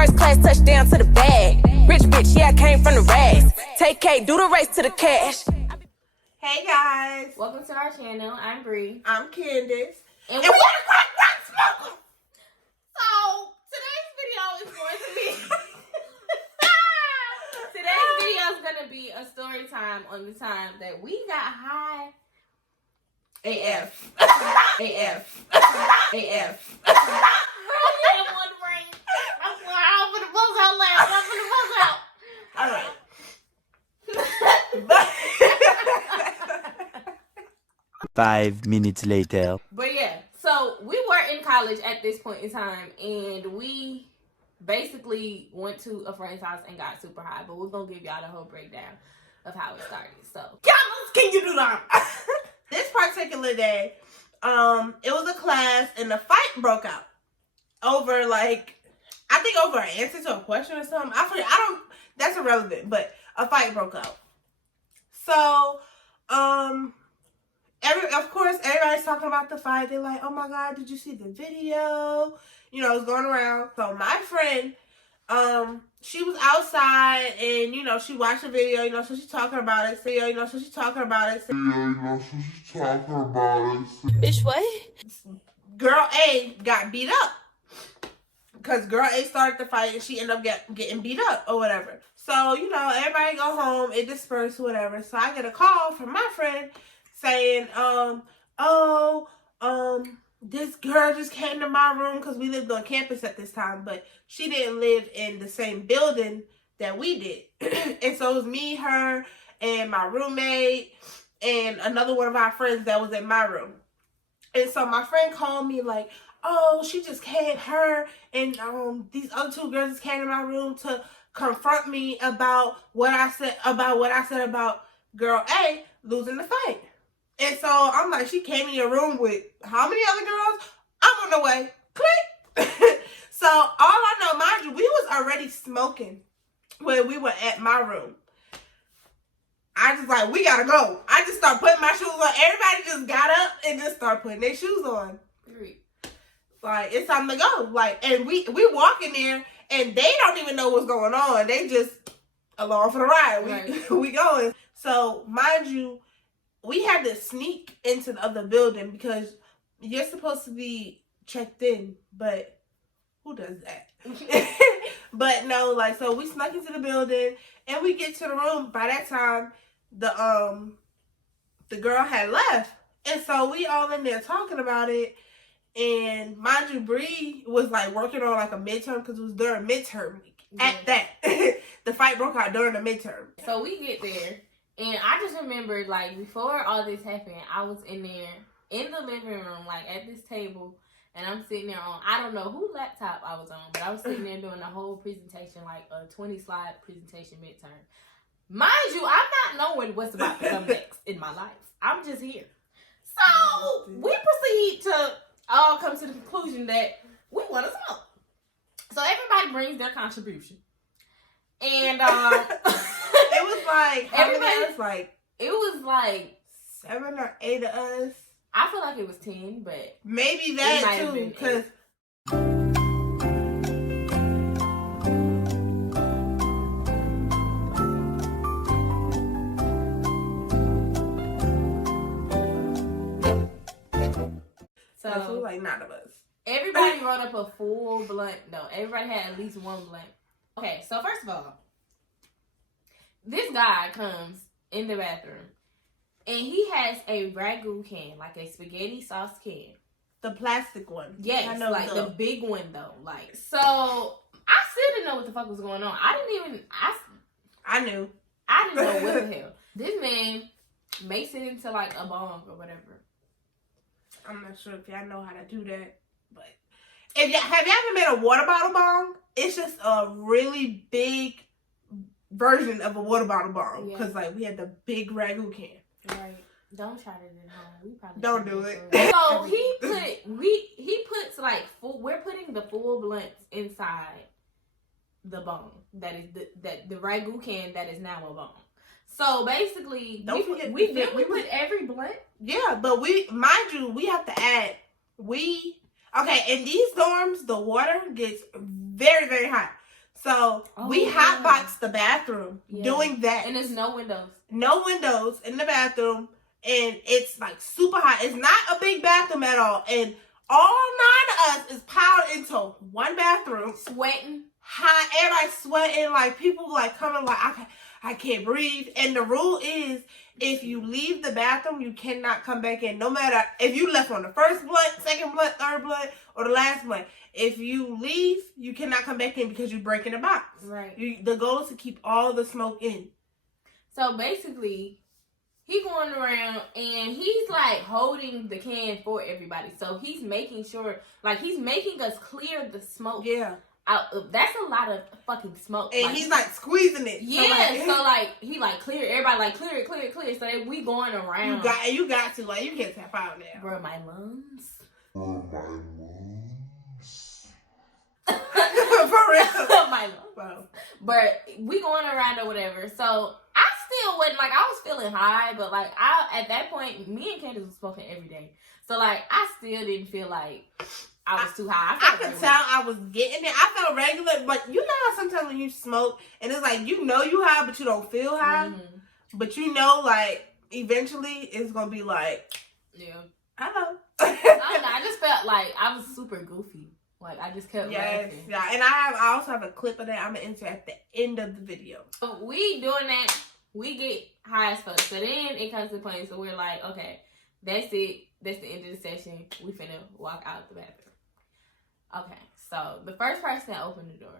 First class touchdown to the bag. Rich bitch, yeah, I came from the rags. Take cake, do the race to the cash. Hey guys. Welcome to our channel. I'm Bree. I'm Candace. And we're the crack smoker. So, today's video is going to be... Today's video is going to be a story time on the time that we got high. AF. AF. AF. One brain. I'm going to buzz out loud. I'm going to buzz out. All right. 5 minutes later. But yeah, so we were in college at this point in time, and we basically went to a friend's house and got super high. But we're going to give y'all the whole breakdown of how it started. So, Can you do that? This particular day, it was a class and a fight broke out over I think over an answer to a question or something. That's irrelevant, but a fight broke out. So, of course, everybody's talking about the fight. They're like, oh my God, did you see the video? You know, it's going around. So my friend, she was outside and, she watched the video, so she's talking about it. Bitch, what? Girl A got beat up. Because girl A started the fight and she ended up getting beat up or whatever. So, everybody go home, it dispersed, whatever. So I get a call from my friend saying, this girl just came to my room because we lived on campus at this time, but she didn't live in the same building that we did. And so it was me, her, and my roommate, and another one of our friends that was in my room. And so my friend called me like, oh, she just came, her and these other two girls just came to my room to confront me about what I said about girl A losing the fight. And so I'm like, she came in your room with how many other girls? I'm on the way. Click. So all I know, mind you, we was already smoking when we were at my room. I just like, we gotta go. I just start putting my shoes on. Everybody just got up and just start putting their shoes on. Like, it's time to go. Like, and we walk in there and they don't even know what's going on. They just along for the ride. We going. So mind you, we had to sneak into the other building because you're supposed to be checked in, but who does that? But no, so we snuck into the building and we get to the room. By that time, the girl had left. And so we all in there talking about it. And mind you, Bree was working on a midterm because it was during midterm week. Yeah. At that. The fight broke out during the midterm. So we get there. And I just remembered, before all this happened, I was in there, in the living room, at this table, and I'm sitting there on, I don't know whose laptop I was on, but I was sitting there doing the whole presentation, a 20-slide presentation midterm. Mind you, I'm not knowing what's about to come next in my life. I'm just here. So, we proceed to all come to the conclusion that we want to smoke. So, everybody brings their contribution. And, it was it was 7 or 8 of us. I feel like it was 10, but maybe that too, because so it was 9 of us. Everybody wrote up a full blunt. No, everybody had at least one blunt. Okay, so first of all, this guy comes in the bathroom and he has a ragu can, a spaghetti sauce can. The plastic one. Yes, I know the big one though. So I still didn't know what the fuck was going on. I knew. I didn't know what the hell. This man makes it into a bong or whatever. I'm not sure if y'all know how to do that, but have you ever made a water bottle bong? It's just a really big version of a water bottle bong because we had the big ragu can. Right. Don't try it at home. We probably don't do it. So we're putting the full blunts inside the bong. That is the ragu can that is now a bong. So basically, we put every blunt. Yeah, but mind you, we have to add. In these dorms, the water gets very, very hot. So we hotboxed the bathroom doing that. And there's no windows. No windows in the bathroom. And it's like super hot. It's not a big bathroom at all. And all 9 of us is piled into one bathroom. Sweating. Hot. Everybody sweating. Like people like coming like, I can't breathe. And the rule is, if you leave the bathroom, you cannot come back in. No matter if you left on the first blunt, second blunt, third blunt, or the last blunt. If you leave, you cannot come back in because you're breaking the box. Right. The goal is to keep all the smoke in. So basically, he going around and he's like holding the can for everybody. So he's making sure, like he's making us clear the smoke. Yeah. Out. That's a lot of fucking smoke. And like, he's like squeezing it. Yeah. So like he like clear everybody like clear it. So that we going around. You got to like you can't tap out now. Bro, my lungs. For real. My lungs. Bro. But we going around or whatever. So I still wasn't like I was feeling high, but like at that point, me and Candace was smoking every day. So like I still didn't feel like I was too high. I could tell I was getting it. I felt regular, but you know how sometimes when you smoke and it's like you know you high, but you don't feel high. Mm-hmm. But you know, like eventually it's gonna be like, yeah, I know. I don't know. I just felt like I was super goofy. Like I just kept laughing. Yeah, and I also have a clip of that I'm gonna insert at the end of the video. So we doing that. We get high as fuck. So then it comes to the point. So we're like, okay, that's it. That's the end of the session. We finna walk out the bathroom. Okay, so the first person that opened the door.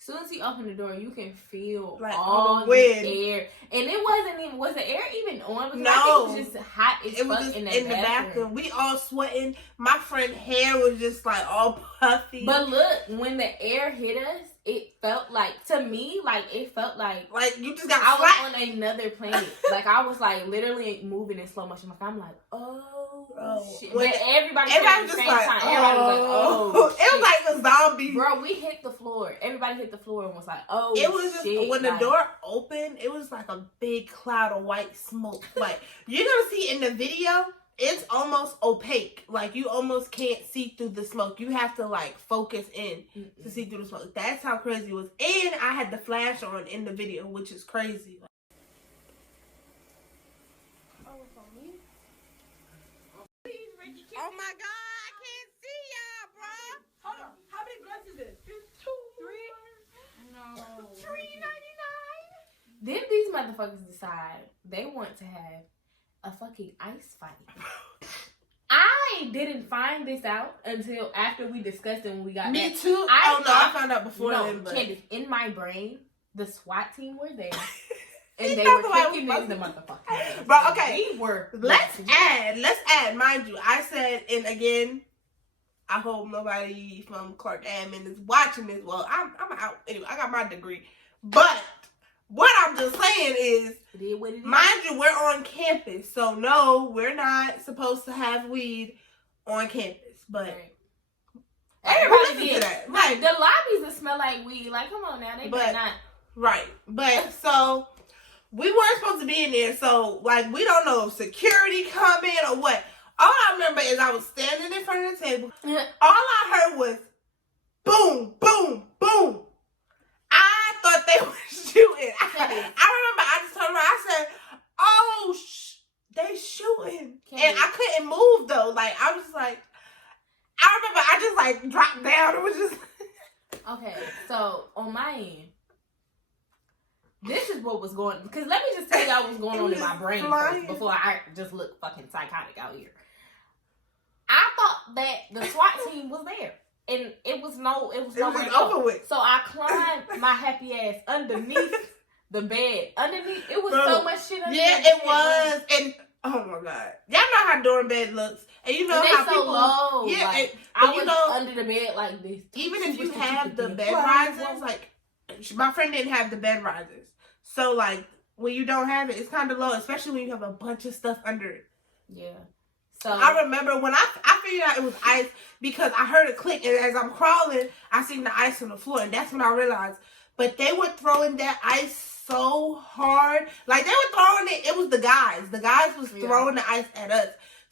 As soon as he opened the door, you can feel like all the air. And it wasn't even, was the air even on? Because I think it was just hot as fuck in the bathroom. We all sweating. My friend's hair was just like all puffy. But look, when the air hit us, it felt like, to me, like it felt like you just got I was on another planet. Like I was like literally moving in slow motion. Like I'm like, oh shit. But everybody at the same time. Everybody was like, oh shit. It was like a zombie. Bro, we hit the floor. Everybody hit the floor and was like, oh shit. It was just, when the door opened, it was like a big cloud of white smoke. Like you're gonna see in the video, it's almost opaque. Like you almost can't see through the smoke. You have to like focus in to see through the smoke. That's how crazy it was. And I had the flash on in the video, which is crazy. Oh my God, I can't see y'all, bro. Hold on. How many blunts is this? It's 2, 3. No. $3.99. Then these motherfuckers decide they want to have a fucking ice fight. I didn't find this out until after we discussed it when we got Me back. too. I found out before then. But Candace, in my brain, the SWAT team were there. And they were kicking in the motherfucker. But okay, we were. Let's add. Mind you, I said, and again, I hope nobody from Clark Admin is watching this. Well, I'm out. Anyway, I got my degree. But what I'm just saying is, mind you, we're on campus. So no, we're not supposed to have weed on campus. But everybody did that. Right. The lobbies that smell like weed. Like, come on now. They better not. Right. But so we weren't supposed to be in there, so like we don't know if security come in or what. All I remember is I was standing in front of the table. All I heard was boom, boom, boom. I thought they were shooting. I remember I just turned around. I said, "Oh, they shooting," and I couldn't move though. Like I was like, I remember I just like dropped down. It was just okay. So on my end. This is what was going on. Because let me just tell y'all what's going on in my brain first before I just look fucking psychotic out here. I thought that the SWAT team was there. And it was over with. So I climbed my happy ass underneath the bed. Underneath. It was so much shit underneath. Yeah, it was. And oh my God. Y'all know how dorm bed looks. And you know how people low. Yeah, like, I was under the bed like this. Even if you have the bed risers, like my friend didn't have the bed risers. So, like, when you don't have it, it's kind of low, especially when you have a bunch of stuff under it. Yeah. So I remember when I figured out it was ice because I heard a click, and as I'm crawling, I seen the ice on the floor, and that's when I realized. But they were throwing that ice so hard. Like, they were throwing it. It was the guys. The guys was throwing the ice at us.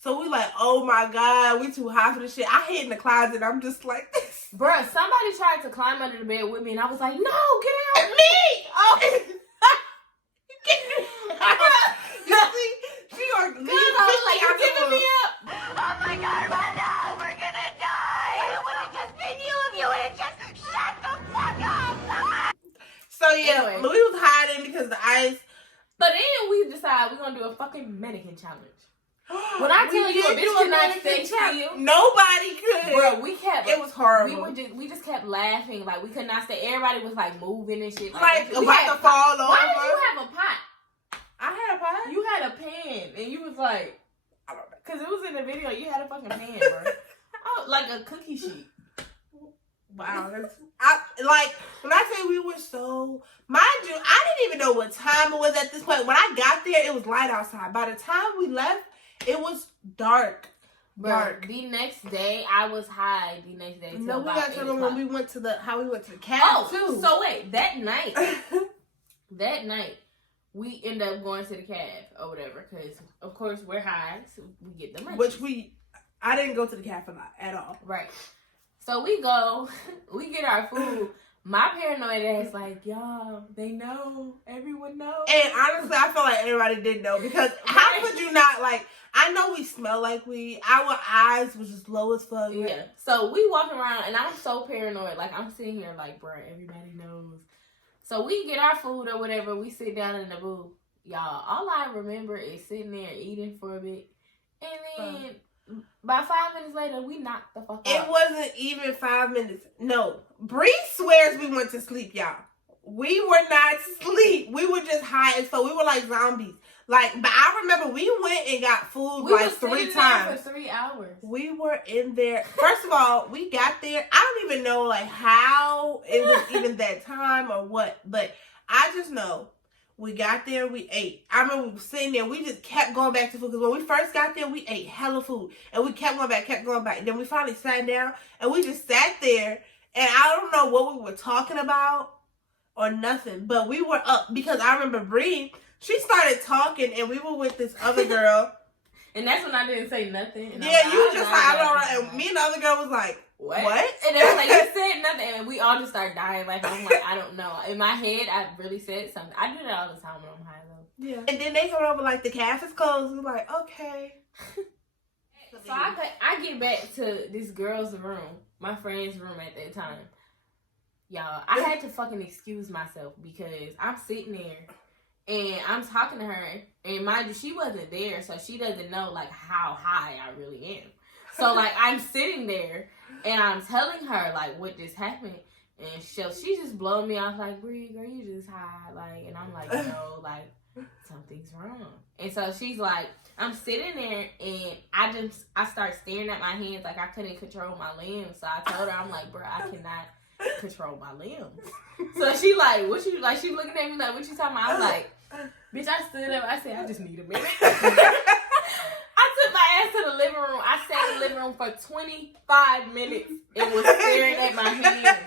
So we like, oh my God, we too high for this shit. I hid in the closet. I'm just like this. Bruh, somebody tried to climb under the bed with me, and I was like, no, get out. Me! Oh. You see? She are leaving Like, you're giving me up. Oh my God, run now! We're gonna die! It would have just been you if you would have just shut the fuck up! So yeah, Anyway. Louis was hiding because the ice. But then we decided we're gonna do a fucking mannequin challenge. When I tell you a did bitch do could not mannequin stay challenge. still. Nobody could. Bro, we kept. It was horrible. We just kept laughing. Like, we could not stay. Everybody was like moving and shit. Like we about had to fall over. Why did you have a pot? I had a pot. You had a pan, and you was like, I don't know. because it was in the video. You had a fucking pan, bro. Oh, like a cookie sheet. Wow. When I say we were so, mind you, I didn't even know what time it was at this point. When I got there, it was light outside. By the time we left, it was dark. Bro, the next day, I was high. The next day, No, we about got to 8 tell them o'clock. when we went to the cab too. So wait, that night, we end up going to the cab or whatever, because of course we're high, so we get the money. I didn't go to the cab a lot at all. Right. So we go, we get our food. My paranoid ass like, y'all, they know, everyone knows. And honestly, I feel like everybody did know, because how could you not, like, I know we smell like weed. Our eyes was just low as fuck. Yeah. So we walking around, and I'm so paranoid. Like, I'm sitting here like, bruh, everybody knows. So we get our food or whatever. We sit down in the booth. Y'all, all I remember is sitting there eating for a bit. And then about 5 minutes later, we knocked the fuck out. It wasn't even 5 minutes. No. Bree swears we went to sleep, y'all. We were not asleep. We were just high as fuck. We were like zombies. Like, but I remember we went and got food We like was 3 sitting there times. for 3 hours. We were in there. First of all, we got there. I don't even know like how it was even that time or what, but I just know we got there, we ate. I remember we were sitting there, we just kept going back to food, because when we first got there, we ate hella food, and we kept going back. And then we finally sat down, and we just sat there, and I don't know what we were talking about or nothing, but we were up, because I remember Bree, she started talking, and we were with this other girl. And that's when I didn't say nothing. And Yeah, you just like, I don't know, and me and the other girl was like, what? And it was like, you said nothing, and we all just started dying. Like, I'm like, I don't know. In my head, I really said something. I do that all the time when I'm high, though. Yeah. And then they come over like, the cafe's closed. We're like, okay. So I get back to this girl's room, my friend's room at that time. Y'all, I had to fucking excuse myself because I'm sitting there and I'm talking to her, and mind you, she wasn't there, so she doesn't know like how high I really am. So like, I'm sitting there and I'm telling her like what just happened, and she just blowing me off like, Bree, girl, you just high, like, and I'm like, no, like something's wrong. And so she's like, I'm sitting there and I start staring at my hands like I couldn't control my limbs. So I told her, I'm like, bro, I cannot control my limbs. So she like, what you like? She looking at me like, what you talking about? I'm like, bitch, I stood up. I said, I just need a minute. I took my ass to the living room. I sat in the living room for 25 minutes and was staring at my hands.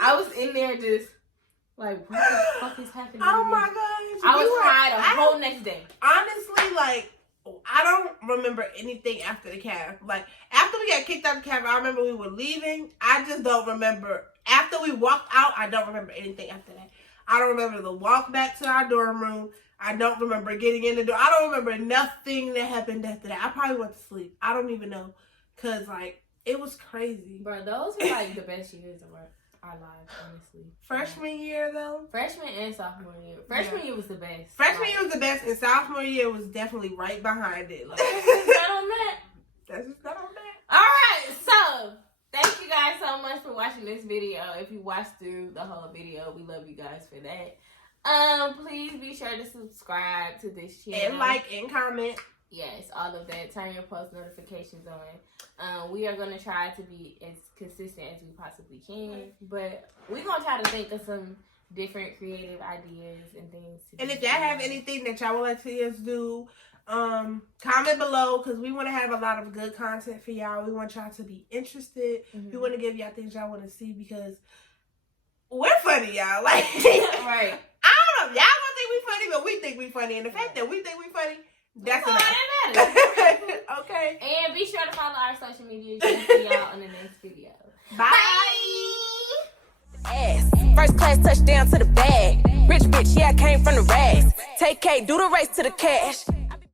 I was in there just like, what the fuck is happening? Oh my God. I was high the whole next day. Honestly, like, I don't remember anything after the cab. Like, after we got kicked out of the cab, I remember we were leaving. I just don't remember. After we walked out, I don't remember anything after that. I don't remember the walk back to our dorm room. I don't remember getting in the door. I don't remember nothing that happened after that. I probably went to sleep. I don't even know. Because, like, it was crazy. Bro, those are, like, the best years of our lives, honestly. Freshman year, though? Freshman and sophomore year. Freshman year was the best. Freshman year was the best, and sophomore year was definitely right behind it. Like, That's just not on that. That's just not on that. Alright, so thank you guys so much for watching this video. If you watched through the whole video, we love you guys for that. Please be sure to subscribe to this channel. And like and comment. Yes, all of that. Turn your post notifications on. We are going to try to be as consistent as we possibly can. But we're going to try to think of some different creative ideas and things to And do. if y'all have anything that y'all would like to see us do, comment below, because we want to have a lot of good content for y'all. We want y'all to be interested. We want to give y'all things y'all want to see, because we're funny, y'all. Like, Right. I don't know. Y'all don't think we funny, but we think we funny. And the fact that we think we funny That's all enough. that matters. Okay. And be sure to follow our social media. We'll see y'all in the next video. Bye. Ass. First class touchdown to the bag. Rich bitch, yeah, I came from the rags. Take K, do the race to the cash.